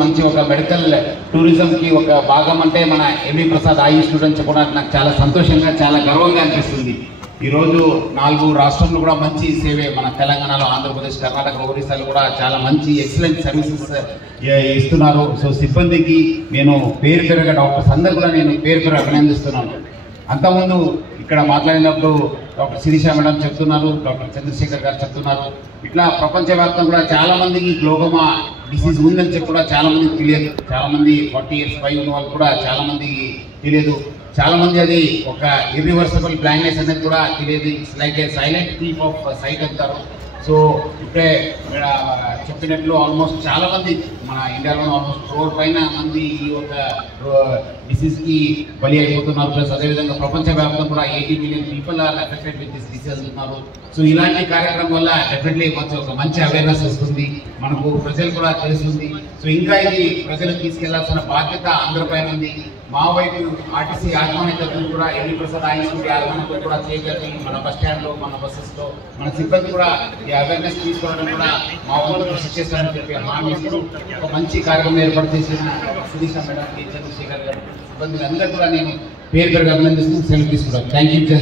మంచి ఒక medical tourism కి ఒక భాగం అంటే మన ఎంవి ప్రసాద్ ఐ స్టూడెంట్స్ కూడా నాకు చాలా సంతోషంగా చాలా గర్వంగా అనిపిస్తుంది. ఈరోజు 4 రాష్ట్రంలో కూడా మంచి సేవే, మన తెలంగాణలో, ఆంధ్రప్రదేశ్, కర్ణాటక, ఒరిస్సాలో కూడా చాలా మంచి ఎక్సలెంట్ సర్వీసెస్ ఇస్తున్నారు. సో సిబ్బందికి నేను పేరు పేరుగా డాక్టర్స్ అందరు కూడా నేను పేరు పేరు అభినందిస్తున్నాను. అంతకుముందు ఇక్కడ మాట్లాడినప్పుడు డాక్టర్ శిరీష మేడం చెప్తున్నారు, డాక్టర్ చంద్రశేఖర్ గారు చెప్తున్నారు, ఇట్లా ప్రపంచవ్యాప్తంగా కూడా చాలా మందికి గ్లోకోమా డిసీజ్ ఉందని చెప్పి కూడా చాలా మందికి తెలియదు. చాలా మంది 40 years పై ఉన్న వాళ్ళు కూడా చాలా మందికి తెలియదు. చాలా మంది అది ఒక ఇర్రివర్సిబుల్ బ్లైండ్నెస్ అనేది కూడా తెలియదు. It's like a silent thief of sight అంటారు. సో ఇప్పుడే చెప్పినట్లు ఆల్మోస్ట్ చాలా మంది మన ఇండియాలో ఆల్మోస్ట్ 1 crore పైన మంది ఈ ఒక డిసీజ్కి బలి అయిపోతున్నారు. ప్లస్ అదేవిధంగా ప్రపంచవ్యాప్తంగా కూడా 80 million people are affected with this disease ఉన్నారు. సో ఇలాంటి కార్యక్రమం వల్ల డెఫినెట్లీ ఒక మంచి అవేర్నెస్ వస్తుంది, మనకు ప్రజలు కూడా తెలుస్తుంది. సో ఇంకా ఇది ప్రజలకు తీసుకెళ్లాల్సిన బాధ్యత అందరిపైన ఉంది. మా వైపు ఆర్టీసీ యాజమాన్యతను కూడా ఎంవి ప్రసాద్ ఐ స్కూల్ యాజమాన్యతను కూడా చేయగలిగి మన బస్ స్టాండ్లో, మన బస్సెస్లో మన సిబ్బంది కూడా ఈ అవేర్నెస్ తీసుకోవడం కూడా మా ఊళ్ళో కృషి చేస్తారని చెప్పి హామీ ఇస్తూ ఒక మంచి కార్యక్రమం ఏర్పాటు చేసిన శిరీష మేడం, చంద్రశేఖర్ గారు, సిబ్బంది అందరూ కూడా నేను పేరు పేరుగా అభినందిస్తూ సెలవు తీసుకుంటాను. Thank you.